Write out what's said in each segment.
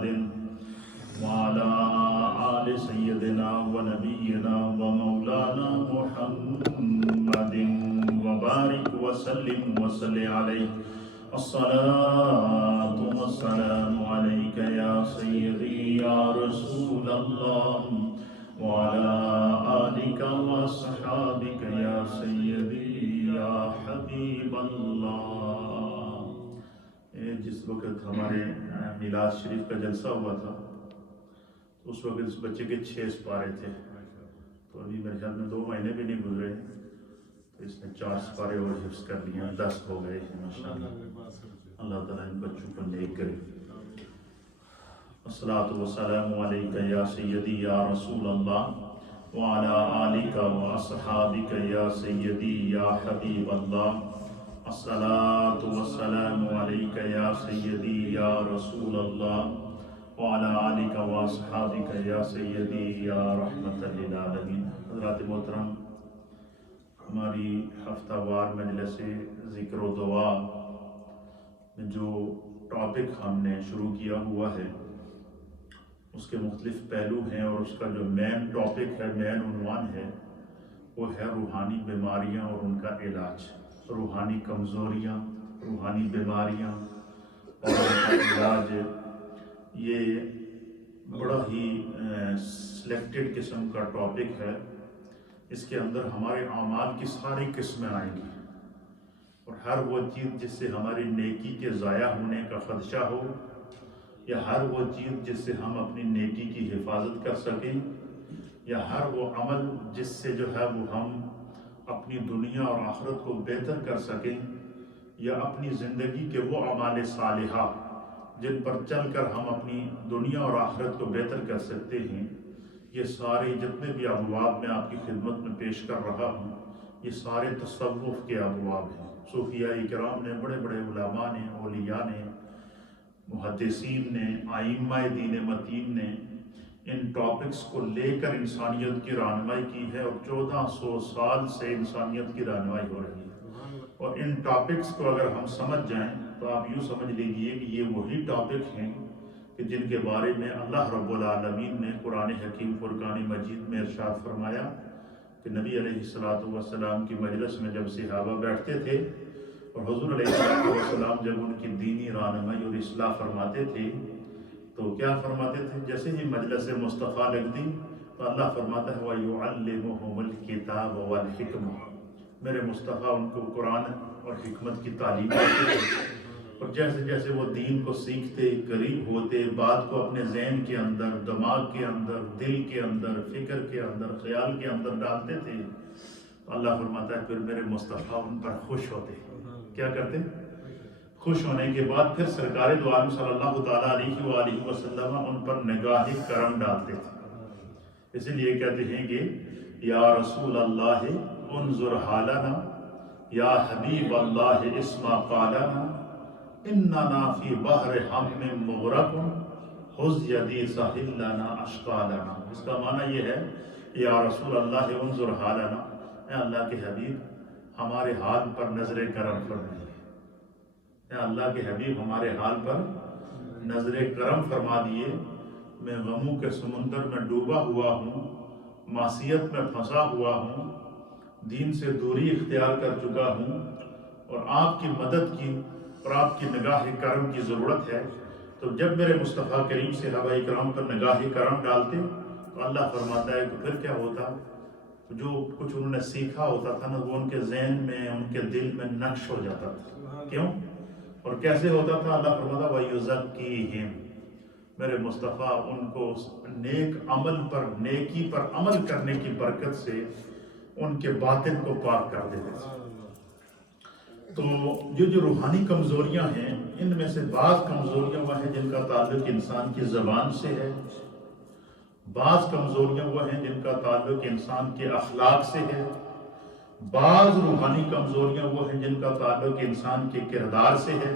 محمد وعلى آل سيدنا ونبينا ومولانا محمد وبارك وسلم وصل عليه الصلاة والسلام عليك يا سيدي يا رسول الله وعلى آلك وصحابك يا سيدي يا حبيب الله۔ جس وقت ہمارے میلاد شریف کا جلسہ ہوا تھا اس وقت اس بچے کے 6 سپارے تھے، تو ابھی میرے خیال میں 2 مہینے بھی نہیں گزرے تو اس نے 4 سپارے اور حفظ کر لیے، 10 ہو گئے ہیں ماشاءاللہ۔ اللہ تعالیٰ ان بچوں کو نیک کرے۔ الصلاۃ والسلام علیک یا سیدی یا رسول اللہ وعلی آلک واصحابک یا سیدی یا حبیب اللہ۔ الصلاۃ والسلام علیک یا سیدی یا رسول اللہ وعلی آلک واصحابک یا سیدی یا رحمت للعالمین۔ حضرات محترم، ہماری ہفتہ وار مجلس ذکر و دعا میں جو ٹاپک ہم نے شروع کیا ہوا ہے اس کے مختلف پہلو ہیں، اور اس کا جو مین ٹاپک ہے، مین عنوان ہے، وہ ہے روحانی بیماریاں اور ان کا علاج۔ روحانی کمزوریاں، روحانی بیماریاں اور ان کا علاج، یہ بڑا ہی سلیکٹڈ قسم کا ٹاپک ہے۔ اس کے اندر ہمارے اعمال کی ساری قسمیں آئیں گی، اور ہر وہ چیز جس سے ہماری نیکی کے ضائع ہونے کا خدشہ ہو، یا ہر وہ چیز جس سے ہم اپنی نیکی کی حفاظت کر سکیں، یا ہر وہ عمل جس سے جو ہے وہ ہم اپنی دنیا اور آخرت کو بہتر کر سکیں، یا اپنی زندگی کے وہ اعمال صالحہ جن پر چل کر ہم اپنی دنیا اور آخرت کو بہتر کر سکتے ہیں، یہ سارے جتنے بھی ابواب میں آپ کی خدمت میں پیش کر رہا ہوں، یہ سارے تصوف کے ابواب ہیں۔ صوفیاء کرام نے، بڑے بڑے علماء نے، اولیاء نے، محدثین نے، ائمہ دین متین نے ان ٹاپکس کو لے کر انسانیت کی رہنمائی کی ہے، اور 1400 سال سے انسانیت کی رہنمائی ہو رہی ہے۔ اور ان ٹاپکس کو اگر ہم سمجھ جائیں تو آپ یوں سمجھ لیجئے کہ یہ وہی ٹاپک ہیں کہ جن کے بارے میں اللہ رب العالمین نے قرآن حکیم فرقان مجید میں ارشاد فرمایا کہ نبی علیہ السلام کی مجلس میں جب صحابہ بیٹھتے تھے اور حضور علیہ السلام جب ان کی دینی رہنمائی اور اصلاح فرماتے تھے تو کیا فرماتے تھے؟ جیسے ہی مجلس مصطفیٰ لگتی تو اللہ فرماتا ہے وَيُعَلِّمُهُمُ الْكِتَابَ وَالْحِكْمَةَ، میرے مصطفیٰ ان کو قرآن اور حکمت کی تعلیم دیتے تھے، اور جیسے جیسے وہ دین کو سیکھتے، قریب ہوتے، بات کو اپنے ذہن کے اندر، دماغ کے اندر، دل کے اندر، فکر کے اندر، خیال کے اندر ڈالتے تھے، تو اللہ فرماتا ہے پھر میرے مصطفیٰ ان پر خوش ہوتے۔ کیا کرتے؟ خوش ہونے کے بعد پھر سرکار دو عالم صلی اللہ تعالیٰ علیہ وآلہ وسلم ان پر نگاہ کرم ڈالتے تھے۔ اسی لیے کہتے ہیں کہ یا رسول اللہ انظر حالنا، یا حبیب اللہ اسمع قالنا، اننا فی بحر ہم مغرق خذ یدی سہل لنا اشقالنا۔ اس کا معنی یہ ہے یا رسول اللہ انظر حالنا، اے اللہ کے حبیب ہمارے حال پر نظر کرم فرمائیے، اے اللہ کے حبیب ہمارے حال پر نظر کرم فرما دیے۔ میں غموں کے سمندر میں ڈوبا ہوا ہوں، معصیت میں پھنسا ہوا ہوں، دین سے دوری اختیار کر چکا ہوں، اور آپ کی مدد کی اور آپ کی نگاہ کرم کی ضرورت ہے۔ تو جب میرے مصطفیٰ کریم صحابہ کرام پر نگاہ کرم ڈالتے تو اللہ فرماتا ہے کہ پھر کیا ہوتا؟ جو کچھ انہوں نے سیکھا ہوتا تھا نا، وہ ان کے ذہن میں، ان کے دل میں نقش ہو جاتا تھا۔ کیوں اور کیسے ہوتا تھا؟ اللہ فرماتا وَيُزَكِّيهِمْ، میرے مصطفیٰ ان کو نیک عمل پر، نیکی پر عمل کرنے کی برکت سے ان کے باطن کو پاک کر دیتے تھے۔ تو یہ جو روحانی کمزوریاں ہیں، ان میں سے بعض کمزوریاں وہ ہیں جن کا تعلق انسان کی زبان سے ہے، بعض کمزوریاں وہ ہیں جن کا تعلق انسان کے اخلاق سے ہے، بعض روحانی کمزوریاں وہ ہیں جن کا تعلق انسان کے کردار سے ہے،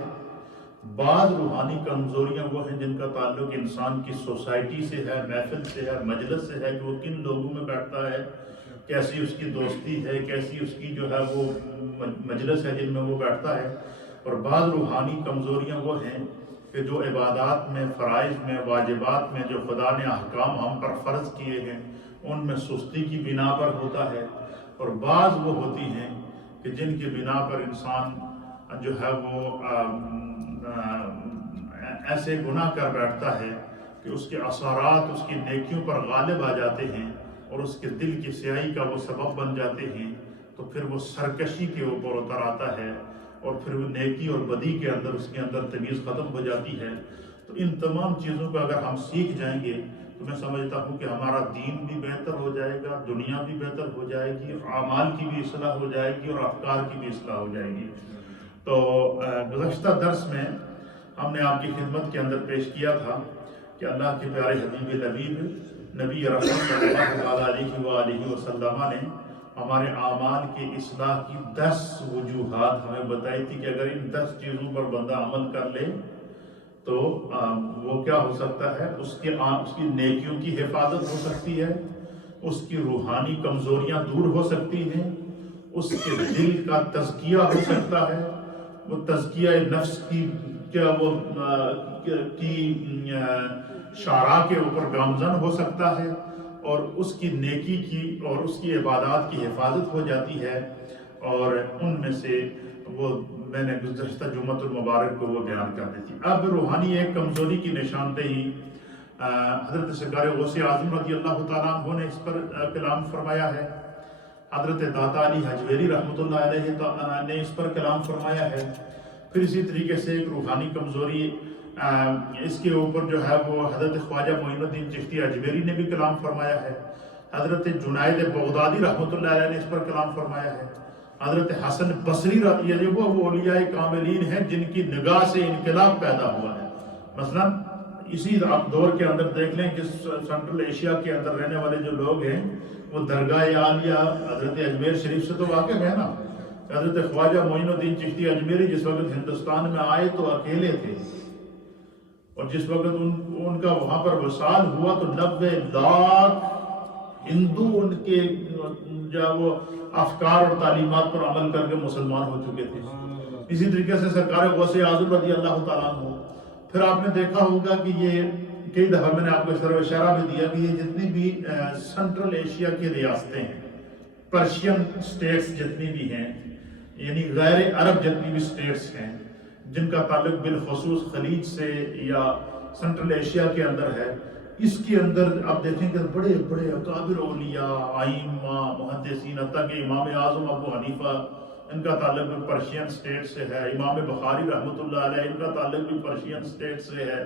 بعض روحانی کمزوریاں وہ ہیں جن کا تعلق انسان کی سوسائٹی سے ہے، محفل سے ہے، مجلس سے ہے، کہ وہ کن لوگوں میں بیٹھتا ہے، کیسی اس کی دوستی ہے، کیسی اس کی جو ہے وہ مجلس ہے جن میں وہ بیٹھتا ہے۔ اور بعض روحانی کمزوریاں وہ ہیں کہ جو عبادات میں، فرائض میں، واجبات میں جو خدا نے احکام ہم پر فرض کیے ہیں ان میں سستی کی بنا پر ہوتا ہے، اور بعض وہ ہوتی ہیں کہ جن کی بنا پر انسان جو ہے وہ ایسے گناہ کر بیٹھتا ہے کہ اس کے اثرات اس کی نیکیوں پر غالب آ جاتے ہیں اور اس کے دل کی سیاہی کا وہ سبب بن جاتے ہیں، تو پھر وہ سرکشی کے اوپر اتر آتا ہے اور پھر وہ نیکی اور بدی کے اندر اس کے اندر تمیز ختم ہو جاتی ہے۔ تو ان تمام چیزوں کو اگر ہم سیکھ جائیں گے تو میں سمجھتا ہوں کہ ہمارا دین بھی بہتر ہو جائے گا، دنیا بھی بہتر ہو جائے گی، اعمال کی بھی اصلاح ہو جائے گی اور افکار کی بھی اصلاح ہو جائے گی۔ تو گزشتہ درس میں ہم نے آپ کی خدمت کے اندر پیش کیا تھا کہ اللہ کے پیارے حبیب لبیب نبی رحمت صلی اللہ علیہ وآلہ وسلم نے ہمارے اعمال کی اصلاح کی 10 وجوہات ہمیں بتائی تھی کہ اگر ان 10 چیزوں پر بندہ عمل کر لے تو وہ کیا ہو سکتا ہے، اس کی نیکیوں کی حفاظت ہو سکتی ہے، اس کی روحانی کمزوریاں دور ہو سکتی ہیں، اس کے دل کا تزکیہ ہو سکتا ہے، وہ تزکیہ نفس کی شعراء کے اوپر گامزن ہو سکتا ہے، اور اس کی نیکی کی اور اس کی عبادات کی حفاظت ہو جاتی ہے۔ اور ان میں سے وہ میں نے گزشتہ جمعۃ المبارک کو وہ بیان کر دی تھی۔ اب روحانی ایک کمزوری کی نشاندہی حضرت سرکار غوث اعظم رضی اللہ تعالیٰ عنہ نے اس پر کلام فرمایا ہے، حضرت داتا علی حجویری رحمۃ اللہ علیہ نے اس پر کلام فرمایا ہے۔ پھر اسی طریقے سے ایک روحانی کمزوری اس کے اوپر جو ہے وہ حضرت خواجہ معین الدین چشتی اجمیری نے بھی کلام فرمایا ہے، حضرت جنید بغدادی رحمۃ اللہ علیہ نے اس پر کلام فرمایا ہے، حضرت حسن بصری رضی اللہ عنہ وہ اولیاء کاملین ہیں جن کی نگاہ سے انقلاب پیدا ہوا ہے۔ مثلا اسی دور کے اندر دیکھ لیں کہ سنٹرل ایشیا کے اندر رہنے والے جو لوگ ہیں وہ درگاہ عالیہ حضرت اجمیر شریف سے تو واقف ہے نا۔ حضرت خواجہ معین الدین چشتی اجمیری جس وقت ہندوستان میں آئے تو اکیلے تھے، اور جس وقت ان کا وہاں پر وصال ہوا تو 90 لاکھ ہندو ان کے وہ افکار اور تعلیمات پر عمل کر کے مسلمان ہو چکے تھے۔ اسی طریقے سے سرکار غوث اعظم رضی اللہ تعالیٰ عنہ، پھر آپ نے دیکھا ہوگا کہ یہ کئی دفعہ میں نے آپ کو اس طرح اشارہ بھی دیا کہ یہ جتنی بھی سنٹرل ایشیا کی ریاستیں ہیں، پرشین سٹیٹس جتنی بھی ہیں، یعنی غیر عرب جتنی بھی سٹیٹس ہیں جن کا تعلق بالخصوص خلیج سے یا سنٹرل ایشیا کے اندر ہے، اس کے اندر آپ دیکھیں کہ بڑے بڑے اکابر اولیاء، ائمہ، محدثین، حتیٰ کہ امام اعظم ابو حنیفہ ان کا تعلق بھی پرشین سٹیٹ سے ہے، امام بخاری رحمۃ اللہ علیہ ان کا تعلق بھی پرشین سٹیٹ سے ہے۔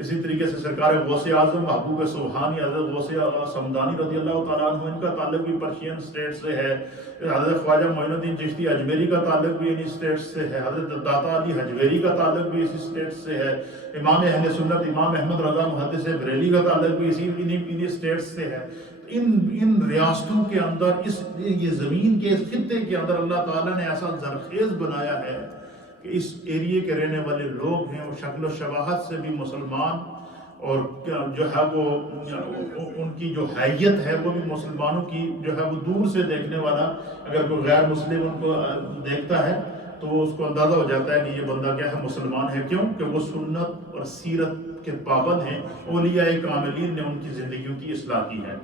اسی طریقے سے سرکار غوث اعظم محبوب سبحانی حضرت غوث سمدانی رضی اللہ تعالیٰ عنہ ان کا تعلق بھی پرشین سٹیٹ سے ہے، حضرت خواجہ معین الدین چشتی اجمیری کا تعلق بھی انہی سٹیٹ سے ہے، حضرت داتا علی حجویری کا تعلق بھی اسی سٹیٹ سے ہے، امام اہل سنت امام احمد رضا محدث بریلی کا تعلق بھی انہی سٹیٹ سے ہے۔ ان ریاستوں کے اندر یہ زمین کے اس خطے کے اندر اللہ تعالیٰ نے ایسا زرخیز بنایا ہے کہ اس ایریے کے رہنے والے لوگ ہیں وہ شکل و شباہت سے بھی مسلمان، اور جو ہے وہ ان کی جو حیت ہے وہ بھی مسلمانوں کی جو ہے وہ دور سے دیکھنے والا اگر کوئی غیر مسلم ان کو دیکھتا ہے تو اس کو اندازہ ہو جاتا ہے کہ یہ بندہ کیا ہے، مسلمان ہے۔ کیوں کہ وہ سنت اور سیرت کے پابند ہیں، اولیاء کاملین نے ان کی زندگیوں کی اصلاح کی ہے۔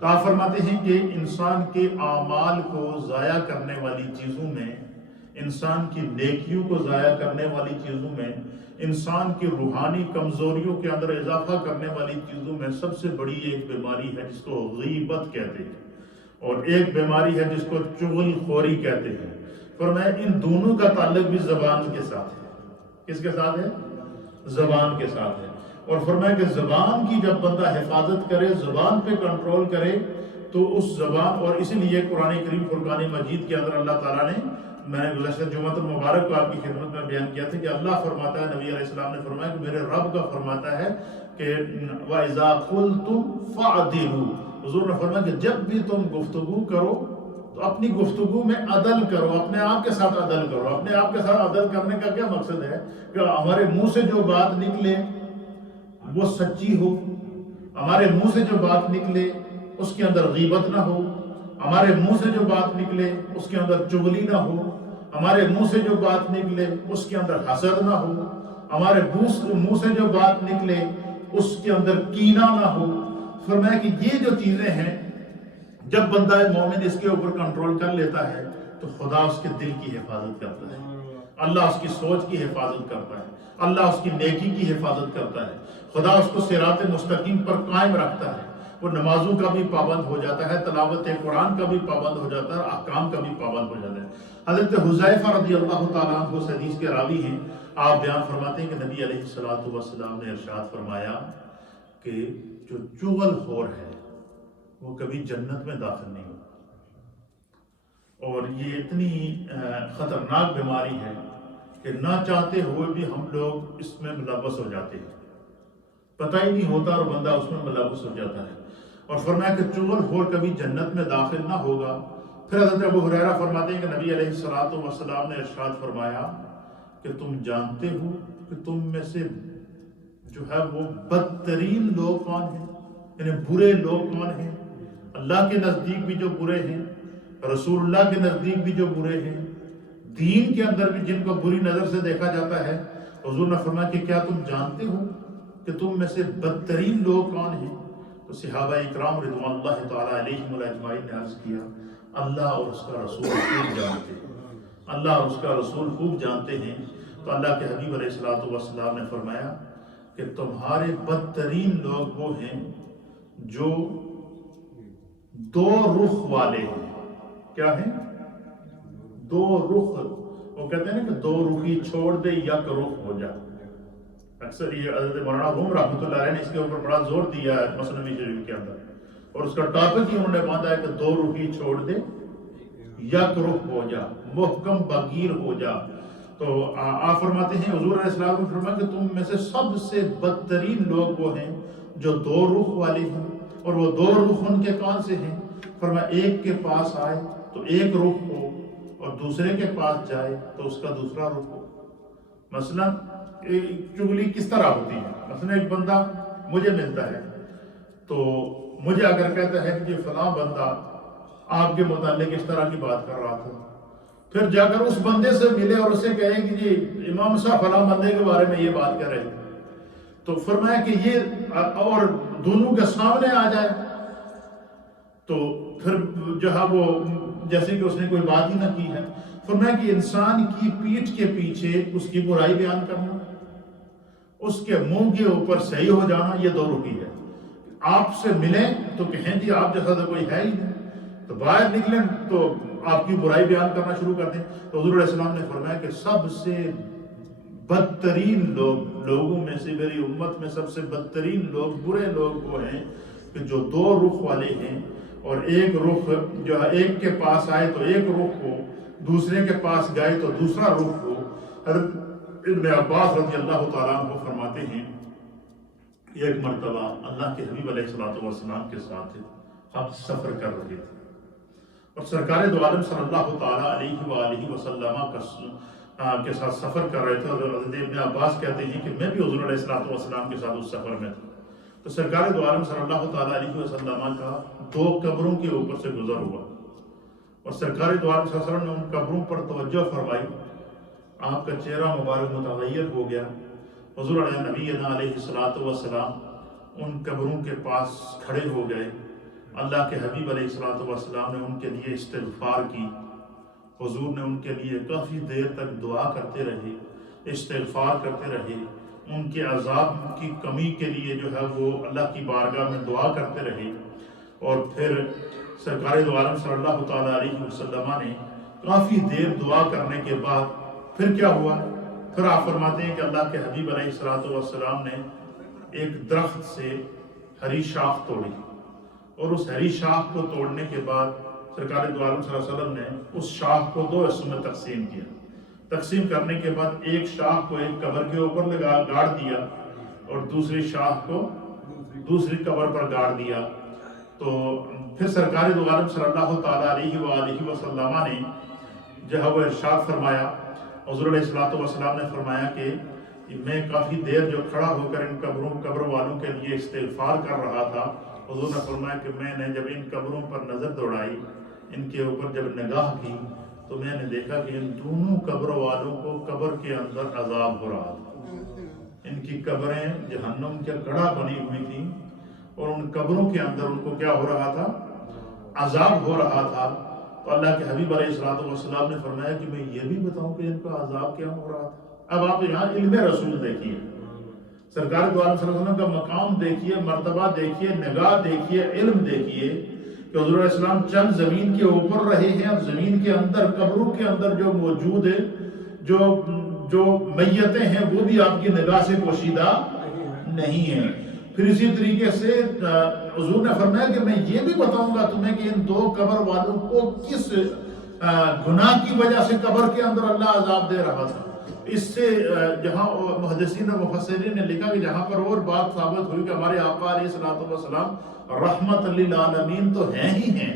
تو آپ فرماتے ہیں کہ انسان کے اعمال کو ضائع کرنے والی چیزوں میں، انسان کی نیکیوں کو ضائع کرنے والی چیزوں میں، انسان کی روحانی کمزوریوں کے اندر اضافہ کرنے والی چیزوں میں سب سے بڑی ایک بیماری ہے جس کو غیبت کہتے ہیں، اور ایک بیماری ہے جس کو چغل خوری کہتے ہیں۔ فرمایا ان دونوں کا تعلق بھی زبان کے ساتھ ہے۔ کس کے ساتھ ہے؟ زبان کے ساتھ ہے۔ اور فرمایا کہ زبان کی جب بندہ حفاظت کرے، زبان پہ کنٹرول کرے، تو اس زبان، اور اسی لیے قرآن کریم فرقان مجید کے اندر اللہ تعالیٰ نے، میں نے گزشتہ جمعۃ المبارک کو آپ کی خدمت میں بیان کیا تھا کہ اللہ فرماتا ہے، نبی علیہ السلام نے فرمایا کہ میرے رب کا فرماتا ہے کہ وَإِذَا قُلْتُمْ فَعْدِلُوا، حضور نے فرمایا کہ جب بھی تم گفتگو کرو تو اپنی گفتگو میں عدل کرو، اپنے آپ کے ساتھ عدل کرو۔ اپنے آپ کے ساتھ عدل کرنے کا کیا مقصد ہے کہ ہمارے منہ سے جو بات نکلے وہ سچی ہو، ہمارے منہ سے جو بات نکلے اس کے اندر غیبت نہ ہو، ہمارے منہ سے جو بات نکلے اس کے اندر چغلی نہ ہو، ہمارے منہ سے جو بات نکلے اس کے اندر حسد نہ ہو، ہمارے منہ سے جو بات نکلے اس کے اندر کینہ نہ ہو۔ فرمایا کہ یہ جو چیزیں ہیں جب بندہ مومن اس کے اوپر کنٹرول کر لیتا ہے تو خدا اس کے دل کی حفاظت کرتا ہے، اللہ اس کی سوچ کی حفاظت کرتا ہے، اللہ اس کی نیکی کی حفاظت کرتا ہے، خدا اس کو صراط مستقیم پر قائم رکھتا ہے، وہ نمازوں کا بھی پابند ہو جاتا ہے، تلاوت قرآن کا بھی پابند ہو جاتا ہے، احکام کا بھی پابند ہو جاتا ہے۔ حضرت حذیفہ رضی اللہ تعالیٰ عنہ اس حدیث کے راوی ہیں، آپ بیان فرماتے ہیں کہ نبی علیہ السلام نے ارشاد فرمایا کہ جو چغل خور ہے وہ کبھی جنت میں داخل نہیں ہوگا، اور یہ اتنی خطرناک بیماری ہے کہ نہ چاہتے ہوئے بھی ہم لوگ اس میں ملوث ہو جاتے ہیں، پتہ ہی نہیں ہوتا اور بندہ اس میں ملوث ہو جاتا ہے۔ اور فرمایا کہ چغل خور کبھی جنت میں داخل نہ ہوگا۔ پھر حضرت ابو ہریرہ فرماتے ہیں کہ نبی علیہ السلام نے ارشاد فرمایا کہ تم جانتے ہو کہ تم میں سے جو ہے وہ بدترین لوگ کون ہیں، یعنی برے لوگ کون ہیں؟ اللہ کے نزدیک بھی جو برے ہیں، رسول اللہ کے نزدیک بھی جو برے ہیں، دین کے اندر بھی جن کو بری نظر سے دیکھا جاتا ہے۔ حضور نے فرمایا کہ کیا تم جانتے ہو کہ تم میں سے بدترین لوگ کون ہیں؟ تو صحابہ اکرام رضوان اللہ تعالیٰ علیہم اجمعین نے عرض کیا اللہ اور اس کا رسول خوب جانتے ہیں، اللہ اور اس کا رسول خوب جانتے ہیں۔ تو اللہ کے حبیب علیہ السلام نے فرمایا کہ تمہارے بدترین لوگ وہ ہیں جو دو رخ والے ہیں۔ کیا ہیں؟ دو رخ، وہ کہتے ہیں نا کہ دو رخی چھوڑ دے یک رخ ہو جا۔ اکثر یہ حضرت مولانا روم رحمۃ اللہ علیہ نے اس کے اوپر بڑا زور دیا ہے مثنوی شریف کے اندر، اور اس کا ٹاپک ہی انہوں نے باندھا ہے کہ دو رخی چھوڑ دے یک رخ ہو جا، محکم بگیر ہو جا۔ تو آپ فرماتے ہیں حضور علیہ السلام نے فرمایا کہ تم میں سے سب سے بدترین لوگ وہ ہیں جو دو رخ والے ہیں، اور وہ دو رخ ان کے کون سے ہیں؟ فرمایا ایک کے پاس آئے تو ایک رخ ہو، اور دوسرے کے پاس جائے تو اس کا دوسرا رخ ہو۔ مثلا چغلی کس طرح ہوتی ہے؟ مثلا ایک بندہ مجھے ملتا ہے تو مجھے اگر کہتا ہے کہ یہ فلاں بندہ آپ کے متعلق اس طرح کی بات کر رہا تھا، پھر جا کر اس بندے سے ملے اور اسے کہے کہ جی امام صاحب فلاں بندے کے بارے میں یہ بات کر رہے تھے، تو فرمایا کہ یہ اور دونوں کے سامنے آ جائے تو پھر جو ہے وہ جیسے کہ اس نے کوئی بات ہی نہ کی ہے۔ فرمایا کہ انسان کی پیٹھ کے پیچھے اس کی برائی بیان کرنا، اس کے منہ کے اوپر صحیح ہو جانا، یہ دو رخی ہے۔ آپ سے ملیں تو کہیں جی آپ جیسا تو کوئی ہے ہی نہیں، تو باہر نکلیں تو آپ کی برائی بیان کرنا شروع کر دیں۔ تو حضور علیہ السلام نے فرمایا کہ سب سے بدترین لوگوں میں سے، میری امت میں سب سے بدترین لوگ، برے لوگ وہ ہیں کہ جو دو رخ والے ہیں، اور ایک رخ جو ہے ایک کے پاس آئے تو ایک رخ ہو، دوسرے کے پاس گئے تو دوسرا رخ ہو۔ حضرت ابن عباس رضی اللہ تعالیٰ عنہ فرماتے ہیں ایک مرتبہ اللہ کے حبیب علیہ السلام کے ساتھ ہم سفر کر رہے تھے، اور سرکار دو عالم صلی اللہ تعالیٰ علیہ وآلہ وسلم کے ساتھ سفر کر رہے تھے۔ اور حضرت ابن عباس کہتے ہیں کہ میں بھی حضور علیہ السلام کے ساتھ اس سفر میں تھا، تو سرکار دو عالم صلی اللہ تعالیٰ علیہ وسلم کا دو قبروں کے اوپر سے گزر ہوا، اور سرکار دو عالم صلی اللہ علیہ وسلم نے ان قبروں پر توجہ فرمائی، آپ کا چہرہ مبارک متغیر ہو گیا۔ حضور نبینا علیہ السلام ان قبروں کے پاس کھڑے ہو گئے، اللہ کے حبیب علیہ السلام نے ان کے لیے استغفار کی، حضور نے ان کے لیے کافی دیر تک دعا کرتے رہے، استغفار کرتے رہے، ان کے عذاب کی کمی کے لیے جو ہے وہ اللہ کی بارگاہ میں دعا کرتے رہے۔ اور پھر سرکار دو عالم صلی اللہ تعالیٰ علیہ وسلم نے کافی دیر دعا کرنے کے بعد پھر کیا ہوا؟ پھر آپ فرماتے ہیں کہ اللہ کے حبیب علیہ السلام نے ایک درخت سے ہری شاخ توڑی، اور اس ہری شاخ کو توڑنے کے بعد سرکار دو عالم صلی اللہ علیہ وسلم نے اس شاخ کو دو حصوں میں تقسیم کیا۔ تقسیم کرنے کے بعد ایک شاخ کو ایک قبر کے اوپر گاڑ دیا، اور دوسری شاخ کو دوسری قبر پر گاڑ دیا۔ تو پھر سرکار دو عالم صلی اللہ تعالیٰ علیہ وآلہ وسلم نے جو ہے وہ ارشاد فرمایا، حضور علیہ السلام نے فرمایا کہ میں کافی دیر جو کھڑا ہو کر ان قبر والوں کے لیے استغفار کر رہا تھا، حضور نے فرمایا کہ میں نے جب ان قبروں پر نظر دوڑائی، ان کے اوپر جب نگاہ کی، تو میں نے دیکھا کہ ان دونوں قبر والوں کو قبر کے اندر عذاب ہو رہا تھا۔ ان کی قبریں جہنم کے گڑھا بنی ہوئی تھیں، اور ان قبروں کے اندر ان کو کیا ہو رہا تھا؟ عذاب ہو رہا تھا۔ تو اللہ کے حبیب علیہ الصلوۃ والسلام نے فرمایا کہ میں یہ بھی بتاؤں کہ ان کا عذاب کیا ہو رہا تھا۔ اب آپ یہاں علم رسول دیکھیے، سرکار دو عالم صلی اللہ علیہ وسلم کا مقام دیکھیے، مرتبہ دیکھیے، نگاہ دیکھیے، علم دیکھیے کہ حضور علیہ السلام چند زمین کے اوپر رہے ہیں، اور زمین کے اندر قبروں کے اندر جو موجود ہے، جو میتیں ہیں، وہ بھی آپ کی نگاہ سے پوشیدہ نہیں ہیں۔ پھر اسی طریقے سے حضور نے فرمایا کہ میں یہ بھی بتاؤں گا تمہیں کہ ان دو قبر والوں کو کس گناہ کی وجہ سے قبر کے اندر اللہ عذاب دے رہا تھا۔ اس سے جہاں محدثین اور مفسرین نے لکھا کہ جہاں پر اور بات ثابت ہوئی کہ ہمارے آقا علیہ الصلوۃ والسلام رحمت للعالمین تو ہیں ہی ہیں،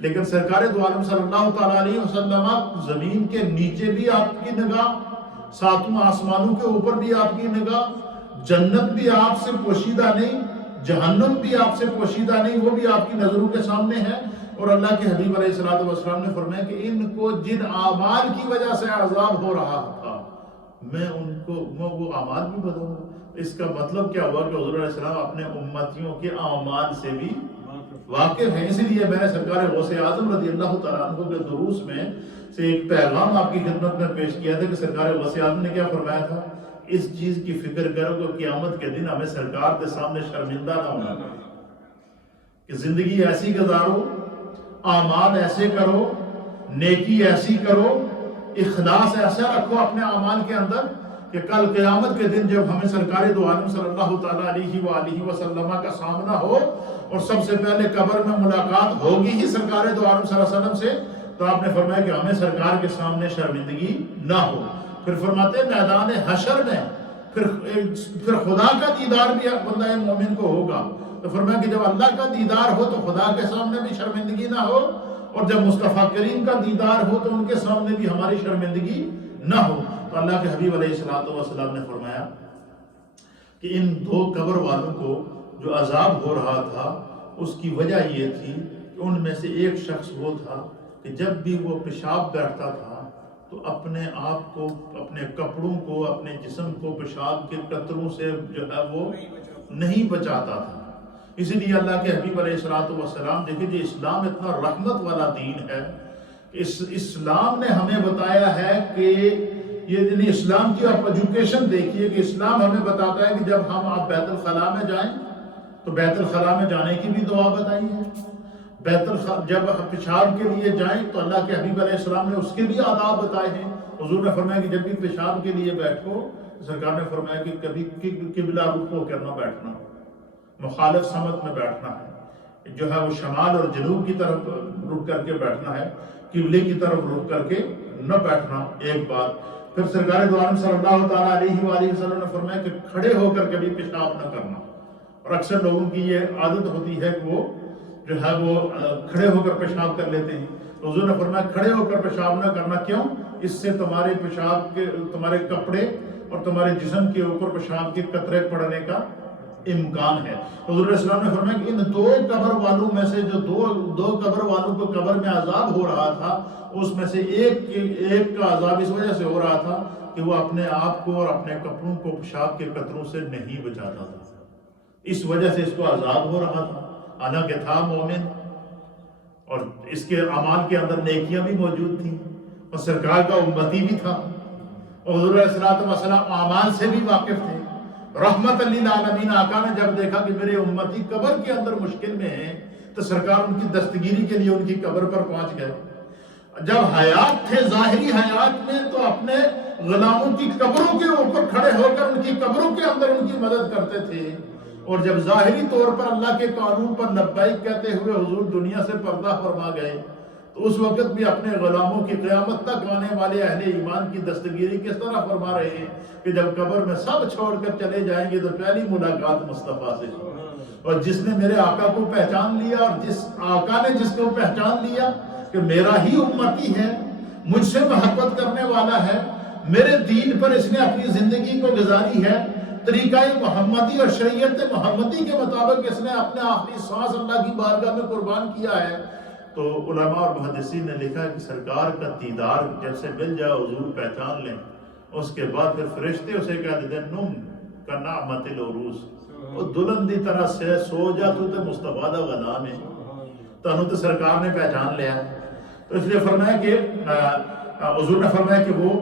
لیکن سرکار دو عالم صلی اللہ تعالیٰ علیہ وسلم زمین کے نیچے بھی آپ کی نگاہ، ساتوں آسمانوں کے اوپر بھی آپ کی نگاہ، جنت بھی آپ سے پوشیدہ نہیں، جہنم بھی آپ سے پوشیدہ نہیں، وہ بھی آپ کی نظروں کے سامنے ہے۔ اور اللہ کے حبیب علیہ الصلوۃ والسلام نے فرمایا کہ ان کو جن اعمال کی وجہ سے عذاب ہو رہا تھا، میں وہ اعمال بھی بتاؤں گا۔ اس کا مطلب کیا ہوا کہ حضور علیہ السلام اپنے امتیوں کے اعمال سے بھی واقف ہیں۔ اسی لیے میں نے سرکار غوث اعظم رضی اللہ تعالیٰ عنہ کے دروس میں سے ایک پیغام آپ کی خدمت میں پیش کیا تھا کہ سرکار غوث اعظم نے کیا فرمایا تھا؟ اس چیز کی فکر کرو کہ قیامت کے دن ہمیں سرکار کے سامنے شرمندہ نہ ہونا، کہ زندگی ایسی گزارو، اعمال ایسے کرو، نیکی ایسی کرو، اخلاص ایسا رکھو اپنے اعمال کے اندر کہ کل قیامت کے دن جب ہمیں سرکار دو عالم صلی اللہ تعالیٰ علیہ وآلہ وسلم کا سامنا ہو اور سب سے پہلے قبر میں ملاقات ہوگی ہی سرکار دو عالم صلی اللہ علیہ وسلم سے، تو آپ نے فرمایا کہ ہمیں سرکار کے سامنے شرمندگی نہ ہو۔ پھر فرماتے ہیں میدان حشر میں پھر خدا کا دیدار بھی بندہ مومن کو ہوگا، تو فرمایا کہ جب اللہ کا دیدار ہو تو خدا کے سامنے بھی شرمندگی نہ ہو، اور جب مصطفیٰ کریم کا دیدار ہو تو ان کے سامنے بھی ہماری شرمندگی نہ ہو۔ تو اللہ کے حبیب علیہ الصلوۃ والسلام نے فرمایا کہ ان دو قبر والوں کو جو عذاب ہو رہا تھا اس کی وجہ یہ تھی کہ ان میں سے ایک شخص وہ تھا کہ جب بھی وہ پیشاب بیٹھتا تھا تو اپنے آپ کو، اپنے کپڑوں کو، اپنے جسم کو پیشاب کے قطروں سے جو ہے وہ نہیں بچاتا تھا۔ اسی لیے اللہ کے حبیب علیہ الصلوۃ والسلام، دیکھیں جی اسلام اتنا رحمت والا دین ہے کہ اسلام نے ہمیں بتایا ہے کہ یہ اسلام کی آپ ایجوکیشن دیکھیے کہ اسلام ہمیں بتاتا ہے کہ جب ہم آپ بیت الخلاء میں جائیں تو بیت الخلاء میں جانے کی بھی دعا بتائی ہے، جب پیشاب کے لیے جائیں تو اللہ کے حبیب علیہ السلام نے اس کے بھی آداب بتائے ہیں۔ حضور نے فرمایا کہ جب بھی پیشاب کے لیے بیٹھو، سرکار نے فرمایا کہ کبھی قبلہ رخ ہو کر نہ بیٹھنا، مخالف سمت میں بیٹھنا ہے، جو ہے وہ شمال اور جنوب کی طرف رخ کر کے بیٹھنا ہے، قبلے کی طرف رخ کر کے نہ بیٹھنا، ایک بات۔ پھر سرکار دو عالم صلی اللہ تعالیٰ علیہ وآلہ وسلم نے فرمایا کہ کھڑے ہو کر کبھی پیشاب نہ کرنا، اور اکثر لوگوں کی یہ عادت ہوتی ہے کہ وہ جو ہے وہ کھڑے ہو کر پیشاب کر لیتے ہیں۔ تو حضور نے فرمایا کھڑے ہو کر پیشاب نہ کرنا، کیوں؟ اس سے تمہارے پیشاب کے، تمہارے کپڑے اور تمہارے جسم کے اوپر پیشاب کے قطرے پڑنے کا امکان ہے۔ حضور علیہ السلام نے فرمایا کہ ان دو قبر والوں میں سے جو دو قبر والوں کو قبر میں عذاب ہو رہا تھا، اس میں سے ایک کا عذاب اس وجہ سے ہو رہا تھا کہ وہ اپنے آپ کو اور اپنے کپڑوں کو پیشاب کے قطروں سے نہیں بچاتا تھا، اس وجہ سے اس کو عذاب ہو رہا تھا، حالانکہ تھا مومن اور اس کے اعمال کے اندر نیکیاں بھی موجود تھیں اور سرکار کا امتی بھی تھا، اور حضور علیہ السلام اعمال سے بھی واقف تھے۔ رحمت للعالمین آقا نے جب دیکھا کہ میرے امتی قبر کے اندر مشکل میں ہیں تو سرکار ان کی دستگیری کے لیے ان کی قبر پر پہنچ گئے۔ جب حیات تھے، ظاہری حیات میں، تو اپنے غلاموں کی قبروں کے اوپر کھڑے ہو کر ان کی قبروں کے اندر ان کی مدد کرتے تھے، اور جب ظاہری طور پر اللہ کے قانون پر لبیک کہتے ہوئے حضور دنیا سے پردہ فرما گئے، تو اس وقت بھی اپنے غلاموں کی قیامت تک آنے والے اہل ایمان کی دستگیری کس طرح فرما رہے ہیں کہ جب قبر میں سب چھوڑ کر چلے جائیں گے تو پہلی ملاقات مصطفیٰ سے، اور جس نے میرے آقا کو پہچان لیا اور جس آقا نے جس کو پہچان لیا کہ میرا ہی امتی ہے، مجھ سے محبت کرنے والا ہے، میرے دین پر اس نے اپنی زندگی کو گزاری ہے، طریقہ محمدی اور شریعت محمدی کے مطابق اس نے اپنے آخری سانس اللہ کی بارگاہ میں قربان کیا ہے، تو علماء اور محدثین نے لکھا ہے کہ سرکار کا دیدار جب سے مل جائے، حضور پہچان لیں، اس کے بعد پھر فرشتے اسے کہہ دیتے ہیں نم کا نعمت العروس وہ دلہن دی طرح سے سو جا تو تے مصطفیٰ دا غلام ہے تانوں تے سرکار نے پہچان لیا. تو اس لیے فرمایا کہ حضور نے فرمایا کہ وہ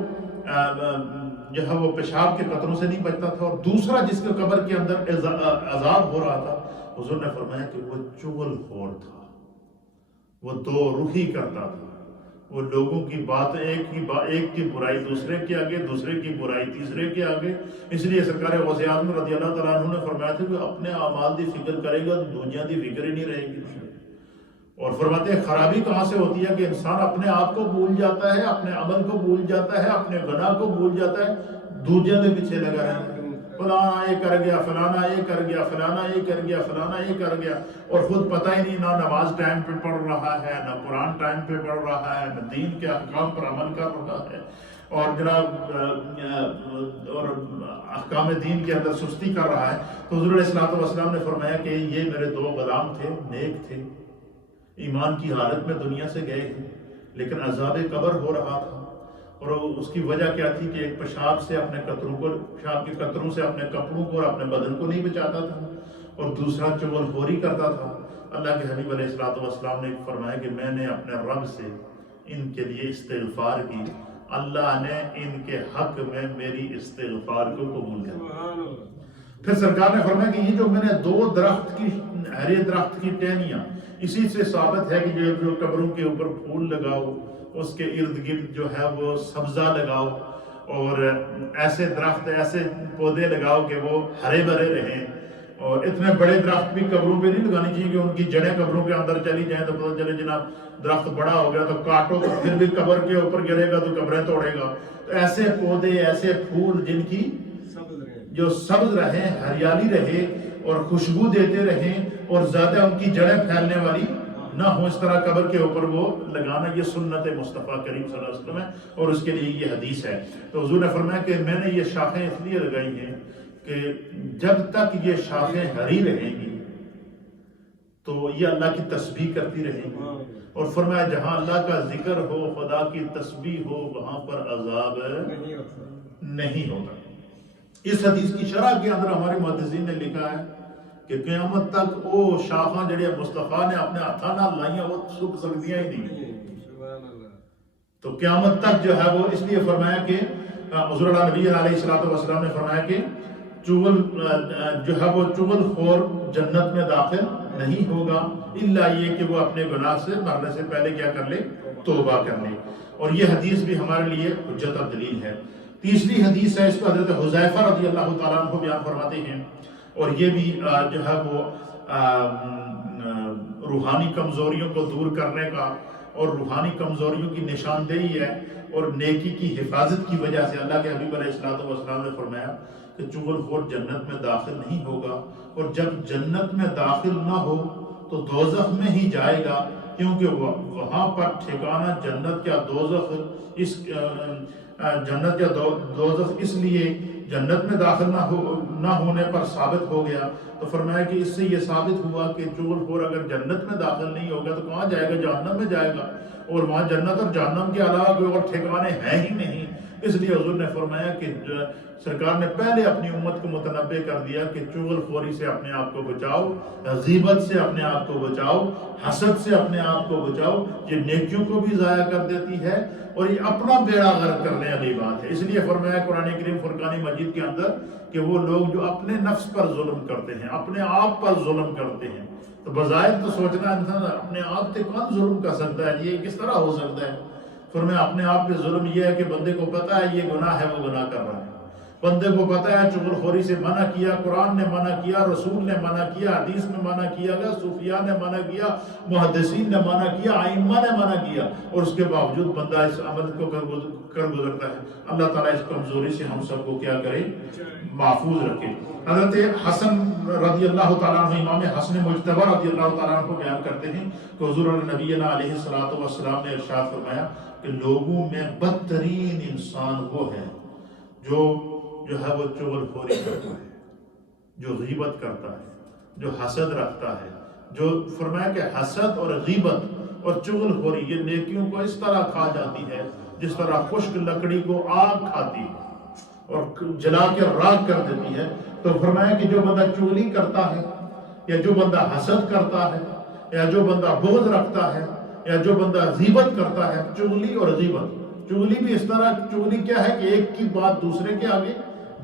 جو ہے وہ پیشاب کے قطروں سے نہیں بچتا تھا. اور دوسرا جس کے قبر کے اندر عذاب ہو رہا تھا حضور نے فرمایا کہ وہ چغل خور تھا, وہ دو روحی کرتا تھا. وہ لوگوں کی بات ایک کی برائی دوسرے کے آگے, دوسرے کی برائی تیسرے کے آگے. اس لیے سرکار غوث اعظم رضی اللہ تعالیٰ عنہ نے فرمایا تھا کہ اپنے اعمال دی فکر کرے گا تو دنیا دی فکر ہی نہیں رہے گی. اور فرماتے ہیں خرابی کہاں سے ہوتی ہے کہ انسان اپنے آپ کو بھول جاتا ہے, اپنے عمل کو بھول جاتا ہے, اپنے گناہ کو بھول جاتا ہے, دوسرے کے پیچھے لگا رہتا ہے. فلانا یہ کر گیا, فلانا یہ کر گیا, فلانا یہ کر گیا, فلانا یہ کر گیا, اور خود پتہ ہی نہیں نہ نماز ٹائم پہ پڑھ رہا ہے, نہ قرآن ٹائم پہ پڑھ رہا ہے, نہ دین کے احکام پر عمل کر رہا ہے, اور جناب اور احکام دین کے اندر سستی کر رہا ہے. تو حضور علیہ الصلوۃ والسلام نے فرمایا کہ یہ میرے دو غلام تھے, نیک تھے, ایمان کی حالت میں دنیا سے گئے ہیں, لیکن عذاب قبر ہو رہا تھا. اور اس کی وجہ کیا تھی کہ ایک پیشاب سے اپنے قطروں کو, پیشاب کے قطروں سے اپنے کپڑوں کو اور اپنے بدن کو نہیں بچاتا تھا, اور دوسرا چغل خوری کرتا تھا. اللہ کے حبیب علیہ الصلوۃ والسلام نے فرمایا کہ میں نے اپنے رب سے ان کے لیے استغفار کی, اللہ نے ان کے حق میں میری استغفار کو قبول کیا. پھر سرکار نے فرمایا کہ یہ جو میں نے دو درخت کی, ہرے درخت کی ٹہنیاں, اسی سے ثابت ہے کہ جو قبروں کے اوپر پھول لگاؤ, اس کے ارد گرد جو ہے وہ سبزہ لگاؤ, اور ایسے درخت, ایسے پودے لگاؤ کہ وہ ہرے بھرے رہیں. اور اتنے بڑے درخت بھی قبروں پہ نہیں لگانی چاہیے کہ ان کی جڑیں قبروں کے اندر چلی جائیں تو پتہ چلے جناب درخت بڑا ہو گیا تو کاٹو تو پھر بھی قبر کے اوپر گرے گا تو قبریں توڑے گا. تو ایسے پودے, ایسے پھول جن کی جو سبز رہیں, ہریالی رہے اور خوشبو دیتے رہیں اور زیادہ ان کی جڑیں پھیلنے والی نہ ہو, اس طرح قبر کے اوپر وہ لگانا, یہ سنت مصطفیٰ کریم صلی اللہ علیہ وسلم ہے, اور اس کے لیے یہ حدیث ہے. تو حضور نے فرمایا کہ میں نے یہ شاخیں اس لیے لگائی ہیں کہ جب تک یہ شاخیں ہری رہیں گی تو یہ اللہ کی تسبیح کرتی رہیں گی. اور فرمایا جہاں اللہ کا ذکر ہو, خدا کی تسبیح ہو, وہاں پر عذاب نہیں ہوتا. اس حدیث کی شرح کے اندر ہمارے محدثین نے لکھا ہے کہ قیامت تک وہ شاخاں جڑے مصطفیٰ نے اپنے ہاتھاں نال لائیاں وہ سکھ سکدیاں ہی نہیں. تو قیامت تک جو ہے وہ, اس لیے فرمایا کہ حضور نبی علیہ الصلوۃ والسلام نے فرمایا کہ چغل جو ہے وہ چغل خور جنت میں داخل نہیں ہوگا الا یہ کہ وہ اپنے گناہ سے مرنے سے پہلے کیا کر لے, توبہ کر لے. اور یہ حدیث بھی ہمارے لیے حجت اور دلیل ہے. تیسری حدیث ہے, اس کو حضرت حذیفہ رضی اللہ تعالیٰ عنہ بیان فرماتے ہیں, اور یہ بھی جو ہے وہ روحانی کمزوریوں کو دور کرنے کا اور روحانی کمزوریوں کی نشاندہی ہے, اور نیکی کی حفاظت کی وجہ سے اللہ کے حبیب علیہ الصلوۃ والسلام نے فرمایا کہ چغل خور جنت میں داخل نہیں ہوگا, اور جب جنت میں داخل نہ ہو تو دوزخ میں ہی جائے گا, کیونکہ وہاں پر ٹھکانہ جنت کا دوزخ, اس جنت کا دوزخ اس لیے جنت میں داخل نہ ہونے پر ثابت ہو گیا. تو فرمایا کہ اس سے یہ ثابت ہوا کہ چغل خور اگر جنت میں داخل نہیں ہوگا تو کہاں جائے گا, جہنم میں جائے گا, اور وہاں جنت اور جہنم کے علاوہ کوئی اور ٹھکانے ہیں ہی نہیں. اس لیے حضور نے فرمایا کہ سرکار نے پہلے اپنی امت کو متنبع کر دیا کہ چغل خوری سے اپنے آپ کو بچاؤ, غیبت سے اپنے آپ کو بچاؤ, حسد سے اپنے آپ کو بچاؤ, یہ نیکیوں کو بھی ضائع کر دیتی ہے اور یہ اپنا بیڑا غرق کرنے والی بات ہے. اس لیے فرمایا قرآن کریم فرقان مجید کے اندر کہ وہ لوگ جو اپنے نفس پر ظلم کرتے ہیں, اپنے آپ پر ظلم کرتے ہیں, تو بظاہر تو سوچنا انسان اپنے آپ پہ کون ظلم کر سکتا ہے, یہ کس طرح ہو سکتا ہے. فرمایا اپنے آپ پہ ظلم یہ ہے کہ بندے کو پتہ ہے یہ گناہ ہے, وہ گناہ کر رہا ہے, بندے کو پتہ ہے چغل خوری سے منع کیا, قرآن نے منع کیا, رسول نے منع کیا, حدیث میں منع کیا گیا, صوفیاء نے منع کیا, محدثین نے منع کیا, ائمہ نے منع کیا, اور اس کے باوجود بندہ اس عمل کو کر گزرتا ہے. اللہ تعالیٰ اس کمزوری سے ہم سب کو کیا کرے, محفوظ رکھے. حضرت حسن رضی اللہ تعالیٰ عنہ, امام حسن مجتبی رضی اللہ تعالیٰ عنہ کو بیان کرتے ہیں کہ حضور نبی علیہ الصلوۃ والسلام نے ارشاد فرمایا کہ لوگوں میں بدترین انسان وہ ہے جو ہے وہ چغل خوری کرتا ہے, جو غیبت کرتا ہے, جو حسد رکھتا ہے. جو فرمایا کہ حسد اور غیبت اور چغل خوری یہ نیکیوں کو اس طرح کھا جاتی ہے جس طرح خشک لکڑی کو آگ کھاتی ہے. اور جلا کے راکھ کر دیتی ہے۔ تو فرمایا کہ جو بندہ چغلی کرتا ہے، یا جو بندہ حسد کرتا ہے، یا جو بندہ بغض رکھتا ہے، یا جو بندہ غیبت کرتا ہے، چغلی اور غیبت، چغلی بھی اس طرح، چغلی کیا ہے کہ ایک کی بات دوسرے کے آگے،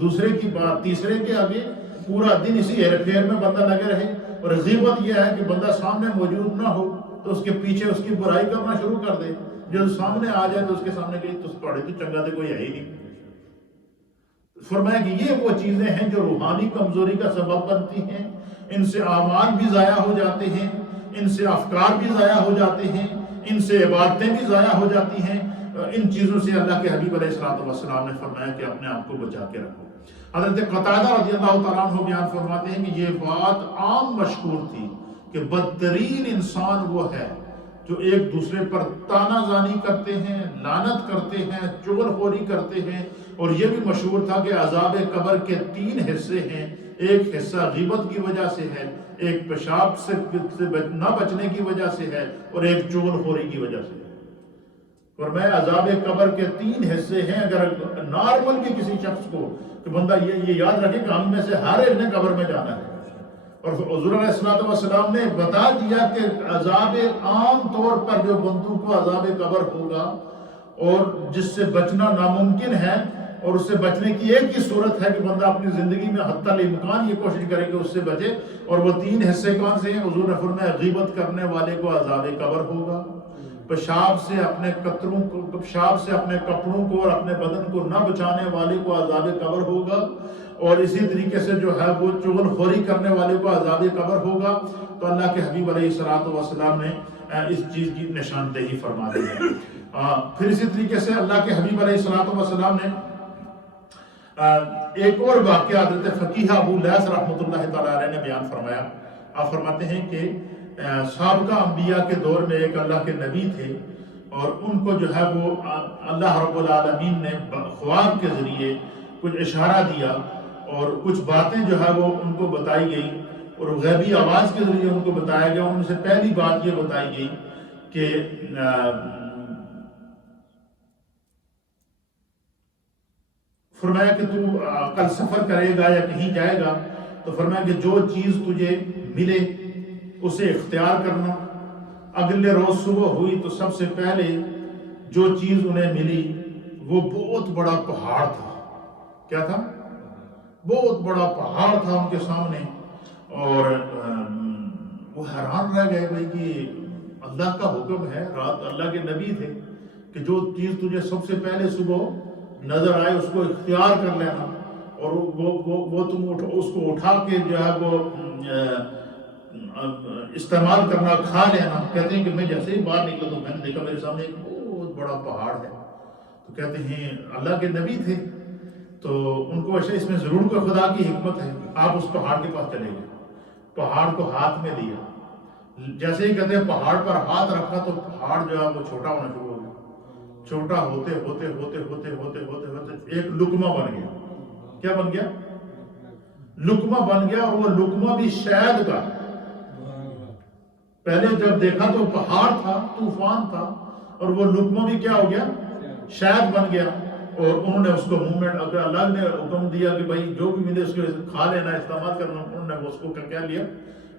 دوسرے کی بات تیسرے کے آگے، پورا دن اسی ہیر پھیر میں بندہ لگے رہے۔ اور غیبت یہ ہے کہ بندہ سامنے موجود نہ ہو تو اس کے پیچھے اس کی برائی کرنا شروع کر دے، جو سامنے آ جائے تو اس کے سامنے کہ تو پڑے تو چنگا تو کوئی ہے ہی نہیں۔ فرمایا کہ یہ وہ چیزیں ہیں جو روحانی کمزوری کا سبب بنتی ہیں، ان سے اعمال بھی ضائع ہو جاتے ہیں، ان سے افکار بھی ضائع ہو جاتے ہیں، ان سے عبادتیں بھی ضائع ہو جاتی ہیں۔ ان چیزوں سے اللہ کے حبیب علیہ الصلوۃ والسلام نے فرمایا کہ اپنے آپ کو بچا کے رکھو۔ حضرت قتادہ رضی اللہ تعالیٰ عنہ بیان فرماتے ہیں کہ یہ بات عام مشہور تھی کہ بدترین انسان وہ ہے جو ایک دوسرے پر تانا زانی کرتے ہیں، لعنت کرتے ہیں، چغل خوری کرتے ہیں۔ اور یہ بھی مشہور تھا کہ عذاب قبر کے 3 حصے ہیں، ایک حصہ غیبت کی وجہ سے ہے، ایک پیشاب سے نہ بچنے کی وجہ سے ہے، اور ایک چغل خوری کی وجہ سے ہے۔ اور میں عذاب قبر کے 3 حصے ہیں۔ اگر نارمل بھی کسی شخص کو کہ بندہ یہ یاد رکھے کہ ہم میں سے ہر ایک نے قبر میں جانا ہے، اور حضور علیہ الصلوۃ والسلام نے بتا دیا کہ عذاب عام طور پر جو بندوں کو عذاب قبر ہوگا اور جس سے بچنا ناممکن ہے، اور اس سے بچنے کی ایک ہی صورت ہے کہ بندہ اپنی زندگی میں حتی الامکان یہ کوشش کرے کہ اس سے بچے، اور وہ 3 حصے کون سے ہیں؟ حضور نے فرمایا غیبت کرنے والے کو عذاب قبر ہوگا، پیشاب سے اپنے قطروں کو، پیشاب سے اپنے کپڑوں کو اور اپنے بدن کو نہ بچانے والے کو عذاب قبر ہوگا، اور اسی طریقے سے جو ہے وہ چغل خوری کرنے والے کو عذاب قبر ہوگا۔ تو اللہ کے حبیب علیہ الصلوۃ والسلام نے اس چیز کی نشاندہی فرما دی ہے۔ پھر اسی طریقے سے اللہ کے حبیب علیہ الصلوۃ والسلام نے ایک اور واقعہ حضرت فقیہ ابو لیث رحمۃ اللہ تعالیٰ علیہ نے بیان فرمایا۔ آپ فرماتے ہیں کہ سابقہ انبیاء کے دور میں ایک اللہ کے نبی تھے، اور ان کو جو ہے وہ اللہ رب العالمین نے خواب کے ذریعے کچھ اشارہ دیا، اور کچھ باتیں جو ہے وہ ان کو بتائی گئی، اور غیبی آواز کے ذریعے ان کو بتایا گیا۔ ان سے پہلی بات یہ بتائی گئی کہ فرمایا کہ تو کل سفر کرے گا یا کہیں جائے گا، تو فرمایا کہ جو چیز تجھے ملے اسے اختیار کرنا۔ اگلے روز صبح ہوئی تو سب سے پہلے جو چیز انہیں ملی وہ بہت بڑا پہاڑ تھا۔ کیا تھا؟ بہت بڑا پہاڑ تھا ان کے سامنے، اور وہ حیران رہ گئے بھائی کہ اللہ کا حکم ہے، رات اللہ کے نبی تھے کہ جو چیز تجھے سب سے پہلے صبح نظر آئے اس کو اختیار کر لینا، اور وہ تم اس کو اٹھا کے جو ہے وہ استعمال کرنا، کھا لینا۔ کہتے ہیں کہ میں جیسے ہی باہر نکلا تو میں نے دیکھا میرے سامنے ایک بہت بڑا پہاڑ ہے۔ تو کہتے ہیں اللہ کے نبی تھے تو ان کو ایسے اس میں ضرور کوئی خدا کی حکمت ہے، آپ اس پہاڑ کے پاس چلے گئے، پہاڑ کو ہاتھ میں لیا، جیسے ہی کہتے ہیں پہاڑ پر ہاتھ رکھا تو پہاڑ جو ہے وہ چھوٹا ہونا شروع ہو گیا، چھوٹا ہوتے ہوتے ہوتے ہوتے ہوتے ہوتے ہوتے ایک لقمہ بن گیا۔ کیا بن گیا؟ لقمہ بن گیا، اور وہ لقمہ بھی شہد کا۔ پہلے جب دیکھا تو پہاڑ تھا، طوفان تھا، اور وہ لقمہ بھی کیا ہو گیا؟ شہد بن گیا۔ اور انہوں نے اس کو منہ میں، اگر اللہ نے حکم دیا کہ بھائی جو بھی ملے اس کو کھا لینا، استعمال کرنا، انہوں نے اس کو کیا لیا؟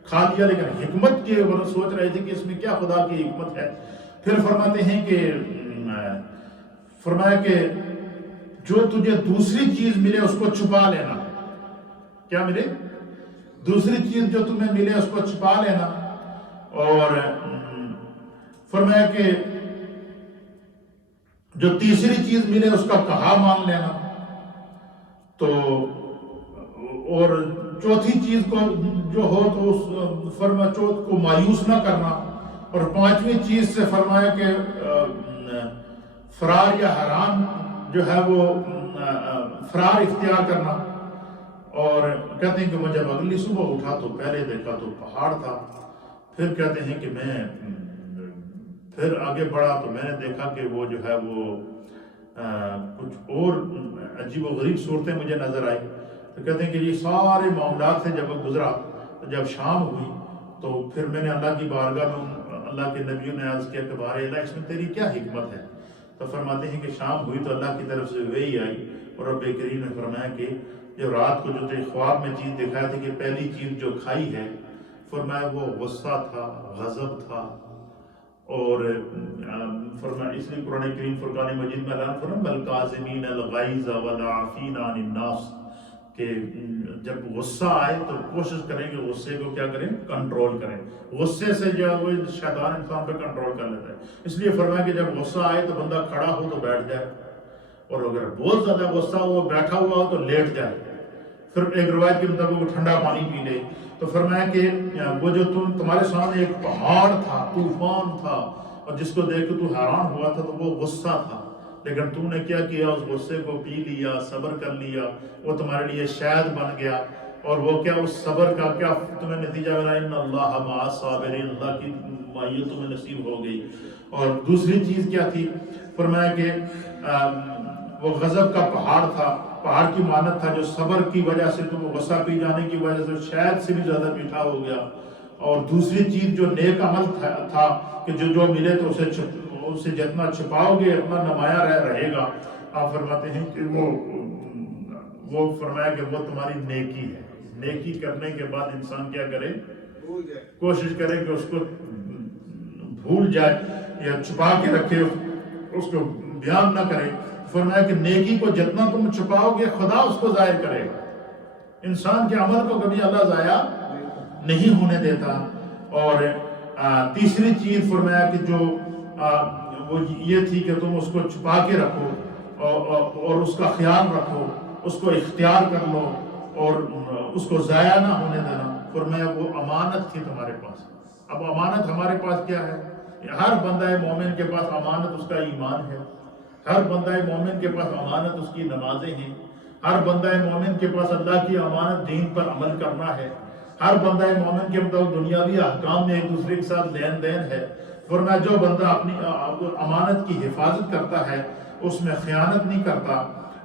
کھا لیا۔ لیکن حکمت کے اوپر سوچ رہے تھے کہ اس میں کیا خدا کی حکمت ہے۔ پھر فرماتے ہیں کہ فرمایا کہ جو تجھے دوسری چیز ملے اس کو چھپا لینا۔ کیا ملے؟ دوسری چیز جو تمہیں ملے اس کو چھپا لینا۔ اور فرمایا کہ جو تیسری چیز ملے اس کا کہا مان لینا۔ تو اور چوتھی چیز کو جو ہو تو اس فرما چوتھ کو مایوس نہ کرنا۔ اور پانچویں چیز سے فرمایا کہ فرار یا حرام جو ہے وہ فرار اختیار کرنا۔ اور کہتے ہیں کہ میں جب اگلی صبح اٹھا تو پہلے دیکھا تو پہاڑ تھا۔ پھر کہتے ہیں کہ میں پھر آگے بڑھا تو میں نے دیکھا کہ وہ جو ہے وہ کچھ اور عجیب و غریب صورتیں مجھے نظر آئی۔ تو کہتے ہیں کہ یہ سارے معاملات سے جب گزرا، جب شام ہوئی تو پھر میں نے اللہ کی بارگاہ میں اللہ کے نبیوں نے عرض کیا کہ بارے اللہ اس میں تیری کیا حکمت ہے؟ تو فرماتے ہیں کہ شام ہوئی تو اللہ کی طرف سے وحی آئی اور رب کریم نے فرمایا کہ جو رات کو جو تیرے خواب میں چیز دکھایا تھا کہ پہلی چیز جو کھائی ہے، فرمایا وہ غصہ تھا، غضب تھا، اور فرمایا اس لیے قرآن کریم فرقان مجید میں اعلان فرمایا بَالْقَاظِمِينَ الْغَيْظَ وَالْعَافِينَ عَنِ النَّاسِ، کہ جب غصہ آئے تو کوشش کریں کہ غصے کو کیا کریں، کنٹرول کریں۔ غصے سے جو ہے وہ شیطان انسان پہ کنٹرول کر لیتا ہے، اس لیے فرمایا کہ جب غصہ آئے تو بندہ کھڑا ہو تو بیٹھ جائے، اور اگر بہت زیادہ غصہ ہو بیٹھا ہوا ہو تو لیٹ جائے، پھر ایک روایت کے مطابق وہ ٹھنڈا پانی پی لے۔ تو فرمایا کہ وہ جو تمہارے سامنے ایک پہاڑ تھا، طوفان تھا، اور جس کو دیکھ کے تو حیران ہوا تھا، تو وہ غصہ تھا، لیکن تم نے کیا کیا، اس غصے کو پی لیا، صبر کر لیا، وہ تمہارے لیے شہد بن گیا، اور وہ کیا اس صبر کا کیا تمہیں نتیجہ ملا، ان اللہ مع الصابرین، اللہ کی معیت تمہیں نصیب ہو گئی۔ اور دوسری چیز کیا تھی، فرمایا کہ وہ غضب کا پہاڑ تھا، پہاڑ کی مانت تھا، جو صبر کی وجہ سے تم غصہ پی جانے کی وجہ سے شاید سے بھی زیادہ میٹھا ہو گیا۔ اور دوسری چیز جو نیک عمل تھا کہ جو ملے تو اسے جتنا چھپاؤ گے اتنا نمایاں رہے گا۔ آپ فرماتے ہیں کہ وہ فرمایا کہ وہ تمہاری نیکی ہے۔ نیکی کرنے کے بعد انسان کیا کرے، کوشش کرے کہ اس کو بھول جائے یا چھپا کے رکھے، اس کو بیان نہ کرے۔ فرمایا کہ نیکی کو جتنا تم چھپاؤ گے خدا اس کو ظاہر کرے گا۔ انسان کے عمل کو کبھی اللہ ضائع نہیں ہونے دیتا۔ اور تیسری چیز فرمایا کہ جو وہ یہ تھی کہ تم اس کو چھپا کے رکھو اور اس کا خیال رکھو، اس کو اختیار کر لو اور اس کو ضائع نہ ہونے دینا۔ فرمایا وہ امانت تھی تمہارے پاس۔ اب امانت ہمارے پاس کیا ہے؟ ہر بندہ مومن کے پاس امانت اس کا ایمان ہے، ہر بندہ مومن کے پاس امانت اس کی نمازیں ہیں، ہر بندہ مومن کے پاس اللہ کی امانت دین پر عمل کرنا ہے، ہر بندہ مومن کے مطابق دنیاوی احکام میں ایک دوسرے کے ساتھ لین دین ہے۔ فرمایا جو بندہ اپنی امانت کی حفاظت کرتا ہے، اس میں خیانت نہیں کرتا،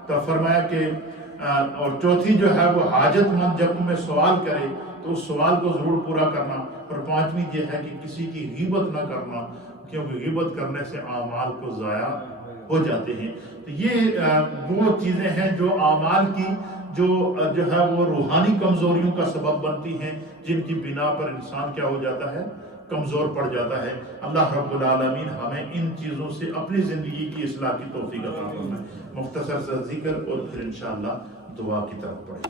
تو فرمایا کہ اور چوتھی جو ہے وہ حاجت مند جب تمہیں سوال کرے تو اس سوال کو ضرور پورا کرنا، اور پانچویں یہ ہے کہ کسی کی غیبت نہ کرنا، کیونکہ غیبت کرنے سے اعمال کو ضائع ہو جاتے ہیں۔ تو یہ وہ چیزیں ہیں جو اعمال کی جو ہے وہ روحانی کمزوریوں کا سبب بنتی ہیں، جن کی بنا پر انسان کیا ہو جاتا ہے، کمزور پڑ جاتا ہے۔ اللہ رب العالمین ہمیں ان چیزوں سے اپنی زندگی کی اصلاح کی توفیق عطا فرمائے۔ مختصر سا ذکر اور پھر انشاءاللہ دعا کی طرف پڑھیں۔